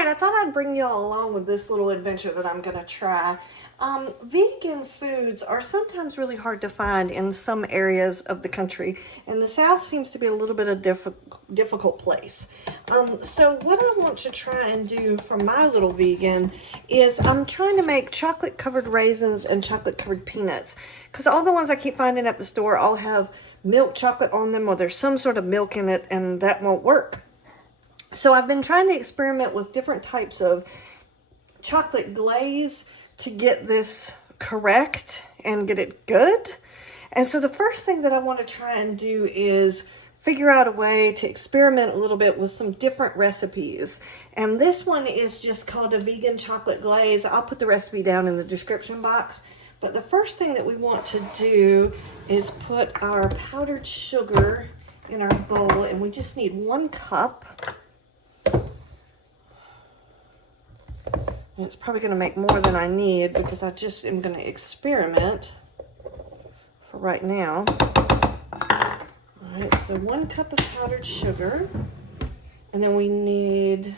right, I thought I'd bring y'all along with this little adventure that I'm gonna try. Vegan foods are sometimes really hard to find in some areas of the country, and the South seems to be a little bit of difficult place. So what I want to try and do for my little vegan is I'm trying to make chocolate covered raisins and chocolate covered peanuts, because all the ones I keep finding at the store all have milk chocolate on them, or there's some sort of milk in it, and that won't work. So I've been trying to experiment with different types of chocolate glaze to get this correct and get it good. And so the first thing that I want to try and do is figure out a way to experiment a little bit with some different recipes. And this one is just called a vegan chocolate glaze. I'll put the recipe down in the description box. But the first thing that we want to do is put our powdered sugar in our bowl, and we just need 1 cup. And it's probably going to make more than I need because I just am going to experiment for right now. All right, so 1 cup of powdered sugar. And then we need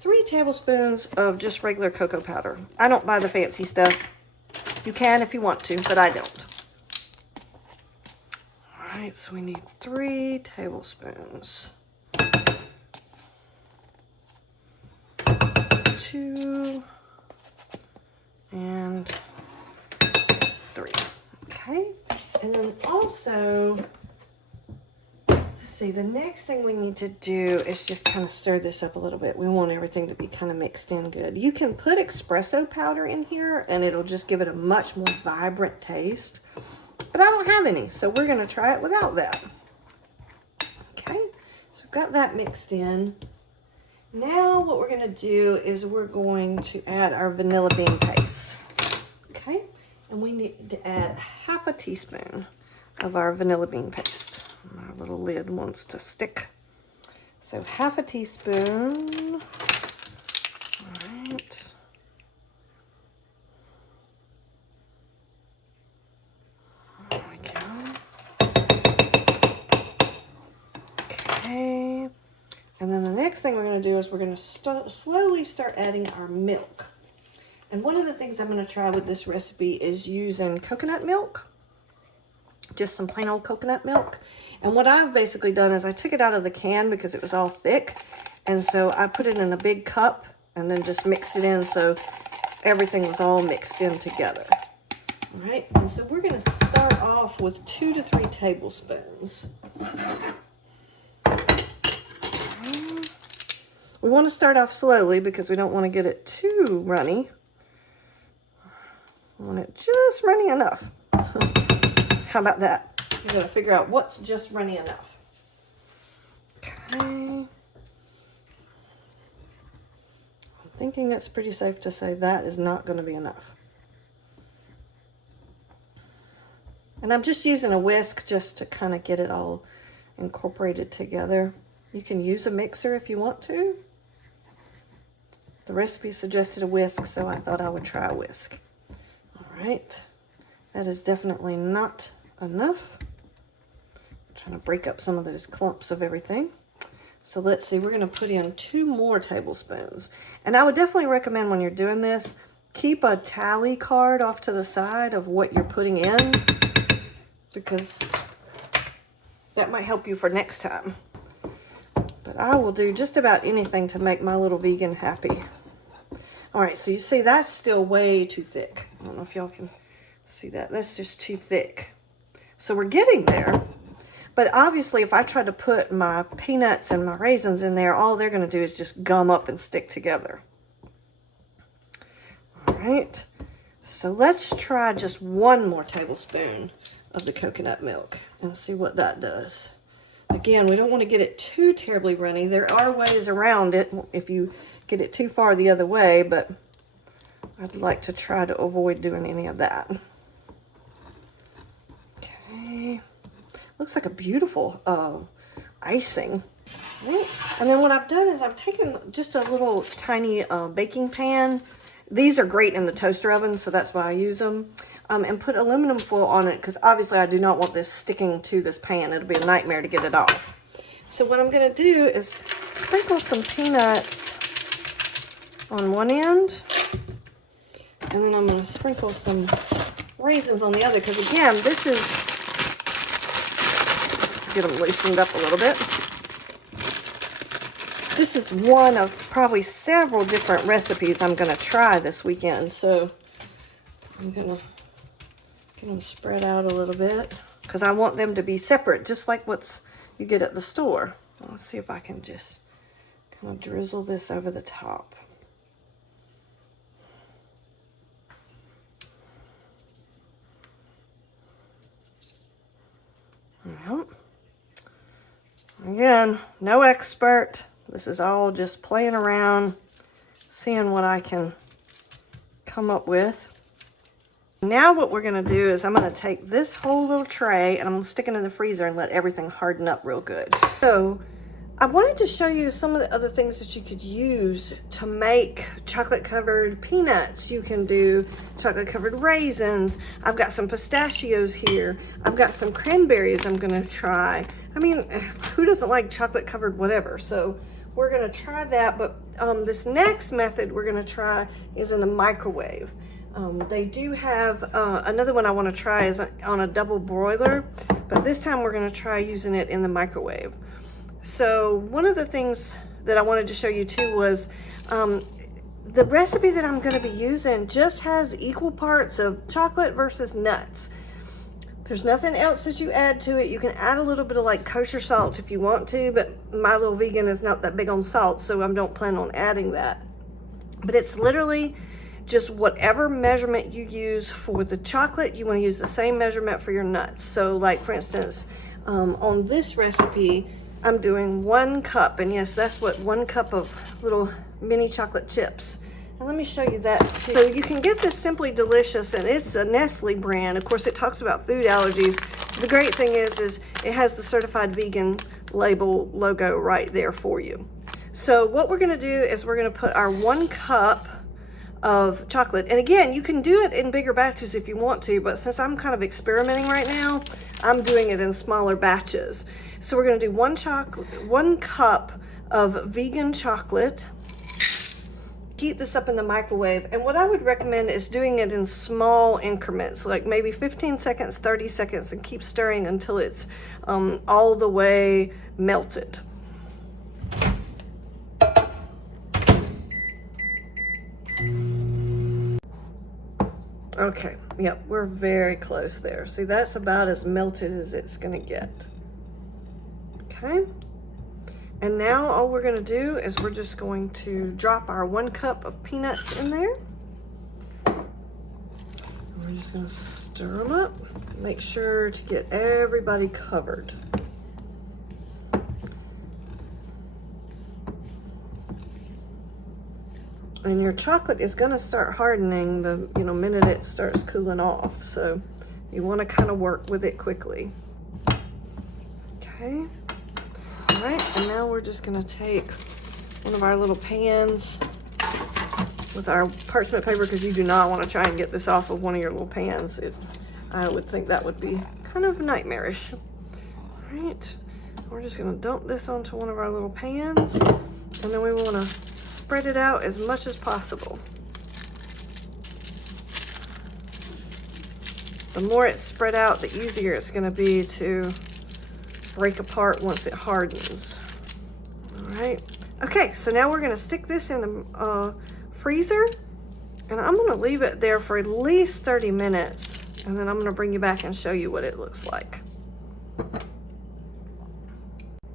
3 tablespoons of just regular cocoa powder. I don't buy the fancy stuff. You can if you want to, but I don't. All right, so we need 3 tablespoons. 2 and 3. Okay, and then also, let's see, the next thing we need to do is just kind of stir this up a little bit. We want everything to be kind of mixed in good. You can put espresso powder in here and it'll just give it a much more vibrant taste, but I don't have any, so we're going to try it without that. Okay, so we've got that mixed in. Now what we're going to do is we're going to add our vanilla bean paste. Okay, and we need to add 1/2 teaspoon of our vanilla bean paste. My little lid wants to stick. So 1/2 teaspoon. All right. There we go. Okay. And then the next thing we're going to do is we're going to slowly start adding our milk. And one of the things I'm going to try with this recipe is using coconut milk. Just some plain old coconut milk. And what I've basically done is I took it out of the can because it was all thick. And so I put it in a big cup and then just mixed it in so everything was all mixed in together. All right, and so we're going to start off with 2 to 3 tablespoons. We want to start off slowly because we don't want to get it too runny. We want it just runny enough. How about that? You got to figure out what's just runny enough. Okay. I'm thinking it's pretty safe to say that is not going to be enough. And I'm just using a whisk just to kind of get it all incorporated together. You can use a mixer if you want to. The recipe suggested a whisk, so I thought I would try a whisk. All right, that is definitely not enough. I'm trying to break up some of those clumps of everything. So let's see, we're going to put in 2 more tablespoons. And I would definitely recommend when you're doing this, keep a tally card off to the side of what you're putting in, because that might help you for next time. But I will do just about anything to make my little vegan happy. All right, so you see that's still way too thick. I don't know if y'all can see that. That's just too thick. So we're getting there. But obviously, if I try to put my peanuts and my raisins in there, all they're going to do is just gum up and stick together. All right, so let's try just 1 more tablespoon of the coconut milk and see what that does. Again, we don't want to get it too terribly runny. There are ways around it if you get it too far the other way, but I'd like to try to avoid doing any of that. Okay. Looks like a beautiful icing. Right. And then what I've done is I've taken just a little tiny baking pan. These are great in the toaster oven, so that's why I use them. And put aluminum foil on it because obviously I do not want this sticking to this pan. It'll be a nightmare to get it off. So what I'm going to do is sprinkle some peanuts on one end. And then I'm going to sprinkle some raisins on the other, because again, this is, get them loosened up a little bit. This is one of probably several different recipes I'm going to try this weekend. So I'm going to get them spread out a little bit, because I want them to be separate, just like what's you get at the store. Let's see if I can just kind of drizzle this over the top. Yep. Again, no expert. This is all just playing around, seeing what I can come up with. Now what we're going to do is I'm going to take this whole little tray and I'm going to stick it in the freezer and let everything harden up real good. So I wanted to show you some of the other things that you could use to make chocolate covered peanuts. You can do chocolate covered raisins. I've got some pistachios here. I've got some cranberries I'm going to try. I mean, who doesn't like chocolate covered whatever? So we're going to try that. But this next method we're going to try is in the microwave. They do have another one I want to try is on a double broiler, but this time we're going to try using it in the microwave. So one of the things that I wanted to show you too was the recipe that I'm going to be using just has equal parts of chocolate versus nuts. There's nothing else that you add to it. You can add a little bit of like kosher salt if you want to, but my little vegan is not that big on salt, so I don't plan on adding that. But it's literally just whatever measurement you use for the chocolate, you want to use the same measurement for your nuts. So like for instance, on this recipe, I'm doing 1 cup, and yes, that's what 1 cup of little mini chocolate chips. And let me show you that too. So you can get this Simply Delicious, and it's a Nestle brand. Of course, it talks about food allergies. The great thing is it has the certified vegan label logo right there for you. So what we're gonna do is we're gonna put our 1 cup of chocolate. And again, you can do it in bigger batches if you want to, but since I'm kind of experimenting right now, I'm doing it in smaller batches. So we're gonna do 1 cup of vegan chocolate. Heat this up in the microwave. And what I would recommend is doing it in small increments, like maybe 15 seconds, 30 seconds, and keep stirring until it's all the way melted. Okay, yep, we're very close there. See, that's about as melted as it's gonna get. Okay, and now all we're gonna do is we're just going to drop our 1 cup of peanuts in there. We're just gonna stir them up, make sure to get everybody covered. And your chocolate is going to start hardening the minute it starts cooling off. So you want to kind of work with it quickly. Okay. All right. And now we're just going to take one of our little pans with our parchment paper, because you do not want to try and get this off of one of your little pans. I would think that would be kind of nightmarish. All right. We're just going to dump this onto one of our little pans, and then we want to spread it out as much as possible. The more it's spread out, the easier it's going to be to break apart once it hardens. All right. Okay, so now we're going to stick this in the freezer, and I'm going to leave it there for at least 30 minutes, and then I'm going to bring you back and show you what it looks like.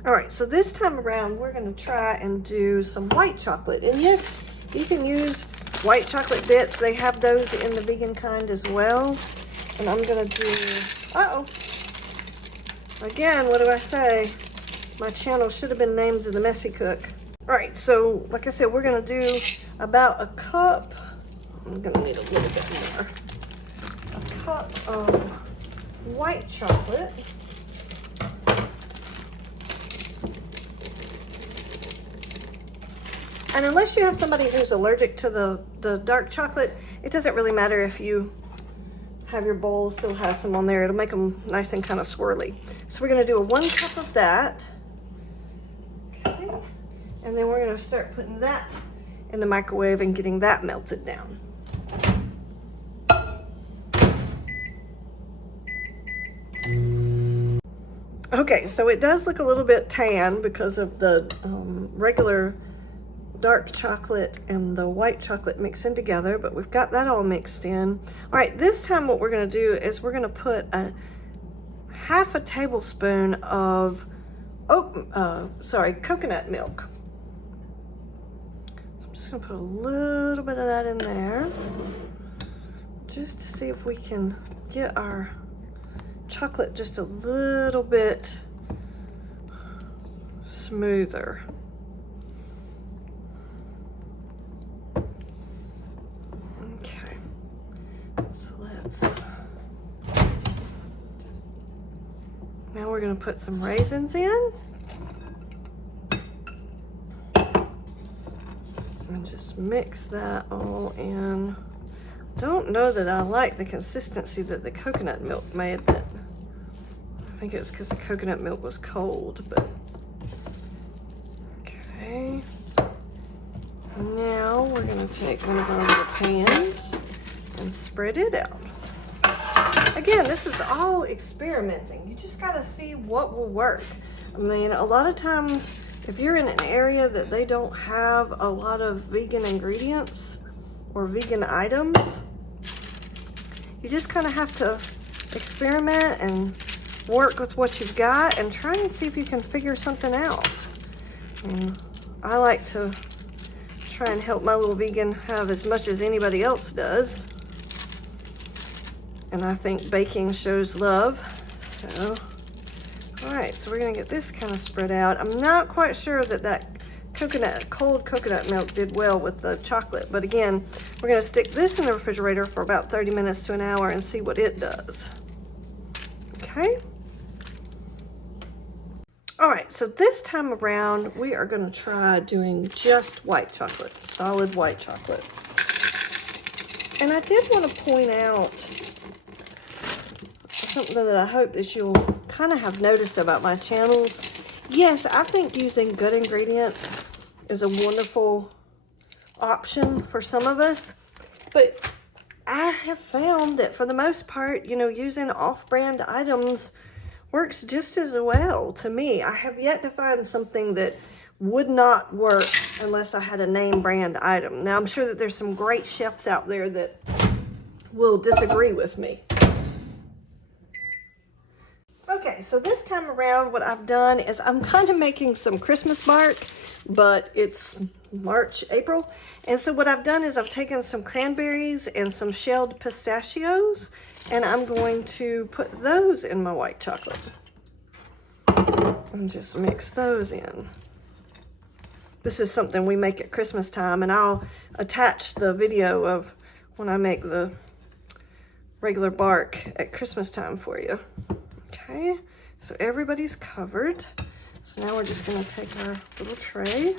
All right, so this time around, we're gonna try and do some white chocolate. And yes, you can use white chocolate bits. They have those in the vegan kind as well. And I'm gonna do, again, what do I say? My channel should have been named The Messy Cook. All right, so like I said, we're gonna do about a cup. I'm gonna need a little bit more. A cup of white chocolate. And unless you have somebody who's allergic to the dark chocolate, it doesn't really matter if you have your bowl still have some on there. It'll make them nice and kind of swirly. So we're going to do a 1 cup of that. Okay. And then we're going to start putting that in the microwave and getting that melted down. Okay, so it does look a little bit tan because of the regular dark chocolate and the white chocolate mixing together, but we've got that all mixed in. All right, this time what we're going to do is we're going to put a half a tablespoon of coconut milk. So I'm just going to put a little bit of that in there just to see if we can get our chocolate just a little bit smoother. Okay, so now we're going to put some raisins in and just mix that all in. Don't know that I like the consistency that the coconut milk made. That I think it's because the coconut milk was cold, but okay. Now we're going to take one of our little pans and spread it out. Again, this is all experimenting. You just got to see what will work. I mean, a lot of times if you're in an area that they don't have a lot of vegan ingredients or vegan items, you just kind of have to experiment and work with what you've got and try and see if you can figure something out. And I like to try and help my little vegan have as much as anybody else does. And I think baking shows love. So, all right, so we're gonna get this kind of spread out. I'm not quite sure that cold coconut milk did well with the chocolate, but again, we're gonna stick this in the refrigerator for about 30 minutes to an hour and see what it does. Okay. All right, so this time around, we are gonna try doing just white chocolate, solid white chocolate. And I did want to point out something that I hope that you'll kind of have noticed about my channels. Yes, I think using good ingredients is a wonderful option for some of us, but I have found that for the most part, you know, using off-brand items works just as well to me. I have yet to find something that would not work unless I had a name brand item. Now, I'm sure that there's some great chefs out there that will disagree with me. Okay, so this time around, what I've done is I'm kind of making some Christmas bark, but it's March, April. And so what I've done is I've taken some cranberries and some shelled pistachios, and I'm going to put those in my white chocolate. And just mix those in. This is something we make at Christmas time, and I'll attach the video of when I make the regular bark at Christmas time for you. Okay, so everybody's covered. So now we're just gonna take our little tray.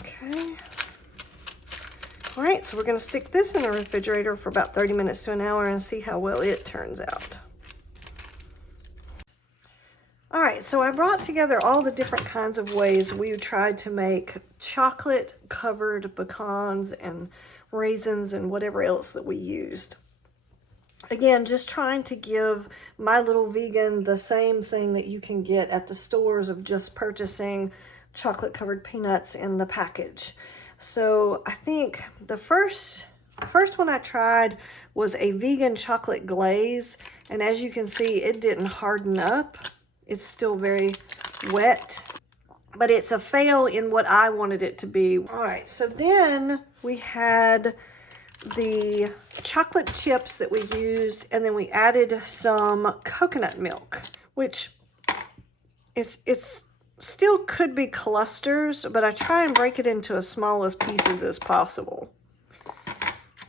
Okay. All right, so we're gonna stick this in the refrigerator for about 30 minutes to an hour and see how well it turns out. All right, so I brought together all the different kinds of ways we tried to make chocolate covered pecans and raisins and whatever else that we used. Again, just trying to give my little vegan the same thing that you can get at the stores of just purchasing chocolate covered peanuts in the package. So I think the first one I tried was a vegan chocolate glaze. And as you can see, it didn't harden up. It's still very wet, but it's a fail in what I wanted it to be. All right, so then we had the chocolate chips that we used, and then we added some coconut milk, which it's still could be clusters, but I try and break it into as small as pieces as possible.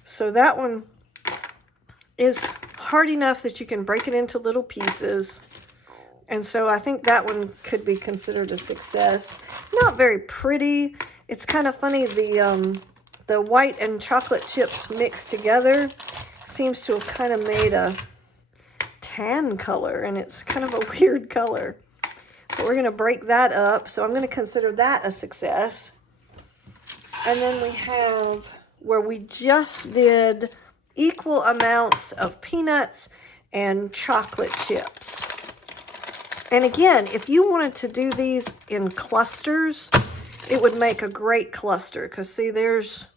So that one is hard enough that you can break it into little pieces. And so I think that one could be considered a success. Not very pretty. It's kind of funny, the white and chocolate chips mixed together seems to have kind of made a tan color, and it's kind of a weird color. But we're going to break that up, so I'm going to consider that a success. And then we have where we just did equal amounts of peanuts and chocolate chips. And again, if you wanted to do these in clusters, it would make a great cluster. Because see, there's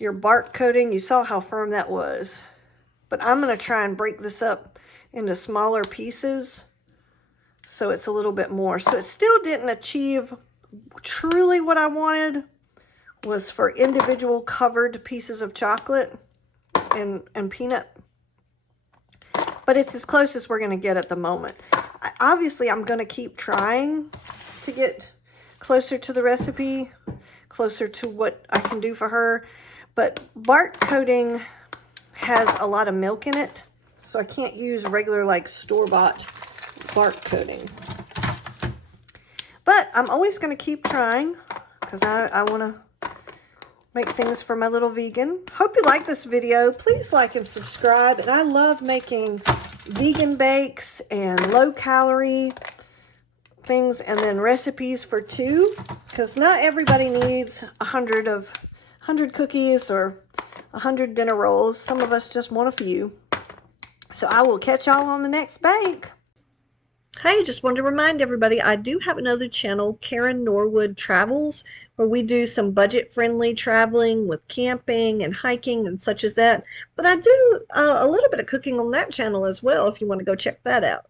your bark coating. You saw how firm that was. But I'm going to try and break this up into smaller pieces so it's a little bit more. So it still didn't achieve truly what I wanted, was for individual covered pieces of chocolate and peanut. But it's as close as we're going to get at the moment. Obviously, I'm going to keep trying to get closer to the recipe, closer to what I can do for her. But bark coating has a lot of milk in it, so I can't use regular like store-bought bark coating. But I'm always going to keep trying because I want to make things for my little vegan. Hope you like this video. Please like and subscribe. And I love making vegan bakes and low-calorie things and then recipes for two, because not everybody needs 100 cookies or 100 dinner rolls. Some of us just want a few. So I will catch y'all on the next bake. Hey, just wanted to remind everybody, I do have another channel, Karen Norwood Travels, where we do some budget-friendly traveling with camping and hiking and such as that. But I do a little bit of cooking on that channel as well if you want to go check that out.